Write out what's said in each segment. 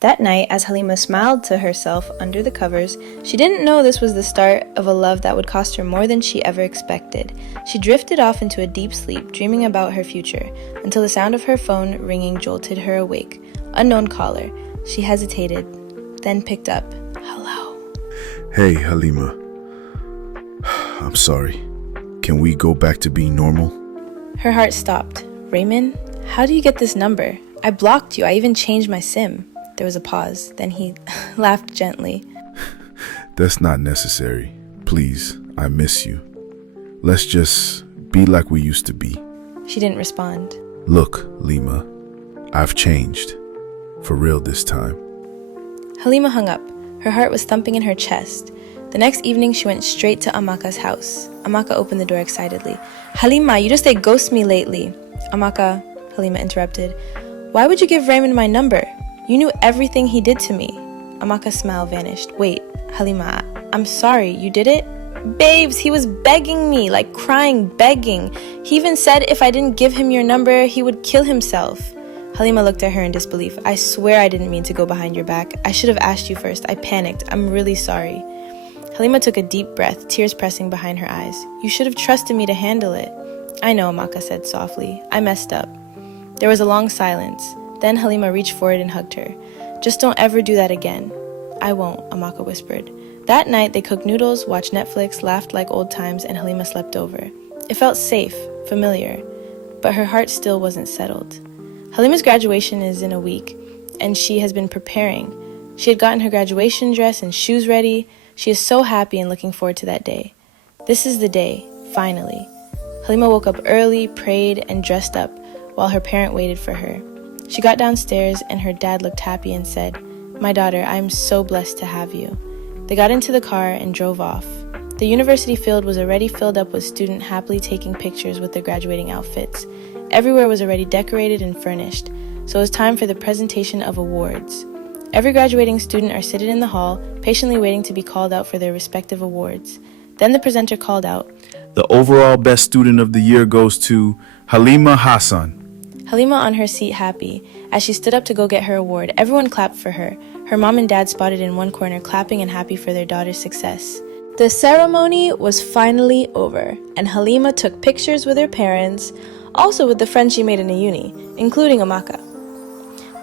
That night, as Halima smiled to herself under the covers, she didn't know this was the start of a love that would cost her more than she ever expected. She drifted off into a deep sleep, dreaming about her future, until the sound of her phone ringing jolted her awake. Unknown caller. She hesitated, then picked up. Hello. Hey, Halima. I'm sorry. Can we go back to being normal? Her heart stopped. Raymond, how do you get this number? I blocked you. I even changed my SIM. There was a pause. Then he laughed gently. That's not necessary. Please, I miss you. Let's just be like we used to be. She didn't respond. Look, Lima, I've changed. For real this time. Halima hung up. Her heart was thumping in her chest. The next evening, she went straight to Amaka's house. Amaka opened the door excitedly. Halima, you just ghost me lately. Amaka, Halima interrupted. Why would you give Raymond my number? You knew everything he did to me. Amaka's smile vanished. Wait, Halima, I'm sorry, you did it? Babes, he was begging me, like crying, begging. He even said if I didn't give him your number, he would kill himself. Halima looked at her in disbelief. I swear I didn't mean to go behind your back. I should have asked you first. I panicked. I'm really sorry. Halima took a deep breath, tears pressing behind her eyes. You should have trusted me to handle it. I know, Amaka said softly. I messed up. There was a long silence. Then Halima reached forward and hugged her. Just don't ever do that again. I won't, Amaka whispered. That night, they cooked noodles, watched Netflix, laughed like old times, and Halima slept over. It felt safe, familiar, but her heart still wasn't settled. Halima's graduation is in a week, and she has been preparing. She had gotten her graduation dress and shoes ready. She is so happy and looking forward to that day. This is the day, finally. Halima woke up early, prayed, and dressed up, while her parent waited for her. She got downstairs, and her dad looked happy and said, My daughter, I am so blessed to have you. They got into the car and drove off. The university field was already filled up with students happily taking pictures with their graduating outfits. Everywhere was already decorated and furnished, so it was time for the presentation of awards. Every graduating student are seated in the hall, patiently waiting to be called out for their respective awards. Then the presenter called out, The overall best student of the year goes to Halima Hassan. Halima on her seat happy. As she stood up to go get her award, everyone clapped for her. Her mom and dad spotted in one corner, clapping and happy for their daughter's success. The ceremony was finally over, and Halima took pictures with her parents, also with the friends she made in a uni, including Amaka.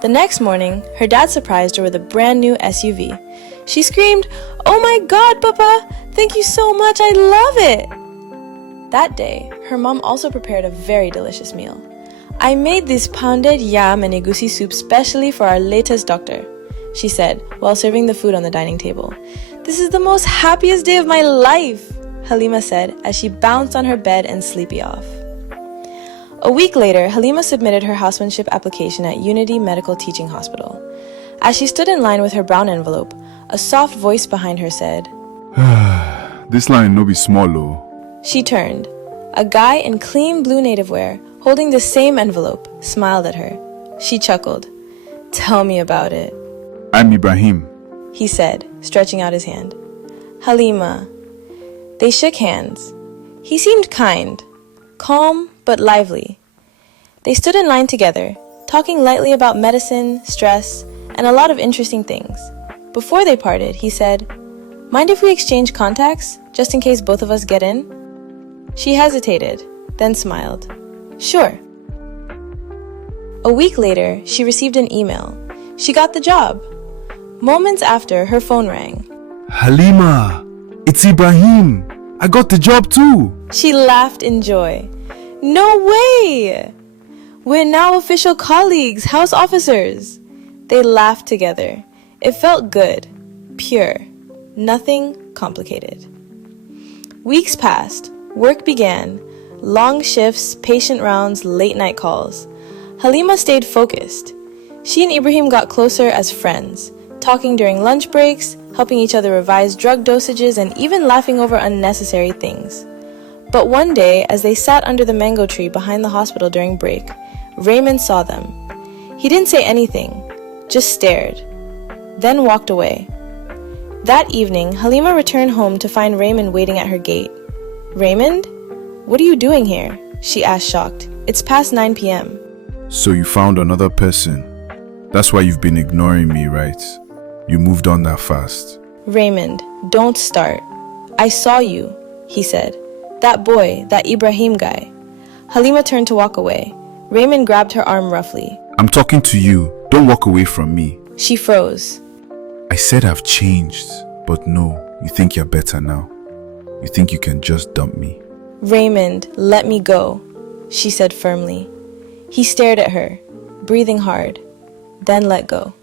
The next morning, her dad surprised her with a brand new SUV. She screamed, Oh my God, Papa! Thank you so much, I love it! That day, her mom also prepared a very delicious meal. I made this pounded yam and egusi soup specially for our latest doctor, she said, while serving the food on the dining table. This is the most happiest day of my life, Halima said as she bounced on her bed and sleepy off. A week later, Halima submitted her housemanship application at Unity Medical Teaching Hospital. As she stood in line with her brown envelope, a soft voice behind her said, This line no be small, oh. She turned. A guy in clean blue native wear, holding the same envelope, smiled at her. She chuckled. Tell me about it, I'm Ibrahim. he said, stretching out his hand. Halima. They shook hands. He seemed kind, calm but lively. They stood in line together, talking lightly about medicine, stress, and a lot of interesting things. Before they parted, he said, Mind if we exchange contacts, just in case both of us get in? She hesitated, then smiled. Sure. A week later, she received an email. She got the job. Moments after, her phone rang. Halima, it's Ibrahim. I got the job too. She laughed in joy. No way! We're now official colleagues, house officers. They laughed together. It felt good, pure, nothing complicated. Weeks passed. Work began. Long shifts, patient rounds, late night calls. Halima stayed focused. She and Ibrahim got closer as friends, talking during lunch breaks, helping each other revise drug dosages, and even laughing over unnecessary things. But one day, as they sat under the mango tree behind the hospital during break, Raymond saw them. He didn't say anything, just stared, then walked away. That evening, Halima returned home to find Raymond waiting at her gate. Raymond? What are you doing here? She asked, shocked. It's past 9 p.m. So you found another person. That's why you've been ignoring me, right? You moved on that fast. Raymond, don't start. I saw you, he said. That boy, that Ibrahim guy. Halima turned to walk away. Raymond grabbed her arm roughly. I'm talking to you. Don't walk away from me. She froze. I said I've changed, but no, you think you're better now. You think you can just dump me. Raymond, let me go, she said firmly. He stared at her, breathing hard, then let go.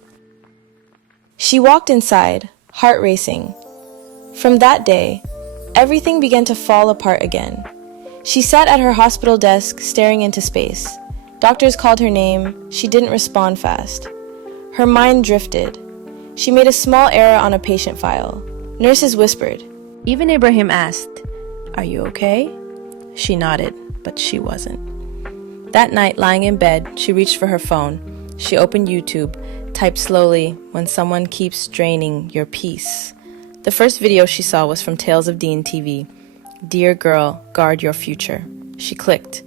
She walked inside, heart racing. From that day, everything began to fall apart again. She sat at her hospital desk, staring into space. Doctors called her name. She didn't respond fast. Her mind drifted. She made a small error on a patient file. Nurses whispered. Even Ibrahim asked, "Are you okay?" She nodded, but she wasn't. That night, lying in bed, she reached for her phone. She opened YouTube, typed slowly, "When someone keeps draining your peace." The first video she saw was from Tales of Deen TV. "Dear girl, guard your future." She clicked.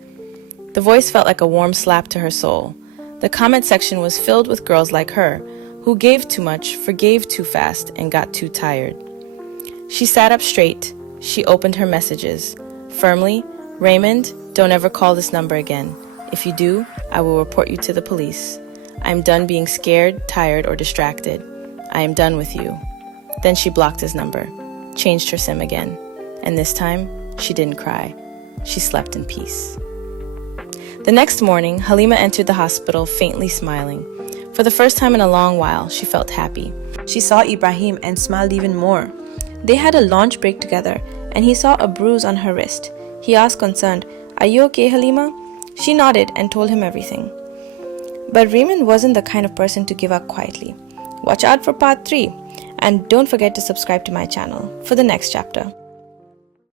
The voice felt like a warm slap to her soul. The comment section was filled with girls like her, who gave too much, forgave too fast, and got too tired. She sat up straight. She opened her messages. Firmly, "Raymond, don't ever call this number again. If you do, I will report you to the police. I am done being scared, tired, or distracted. I am done with you." Then she blocked his number, changed her SIM again, and this time, she didn't cry. She slept in peace. The next morning, Halima entered the hospital faintly smiling. For the first time in a long while, she felt happy. She saw Ibrahim and smiled even more. They had a lunch break together, and he saw a bruise on her wrist. He asked concerned, "Are you okay, Halima?" She nodded and told him everything. But Raymond wasn't the kind of person to give up quietly. Watch out for part 3, and don't forget to subscribe to my channel for the next chapter.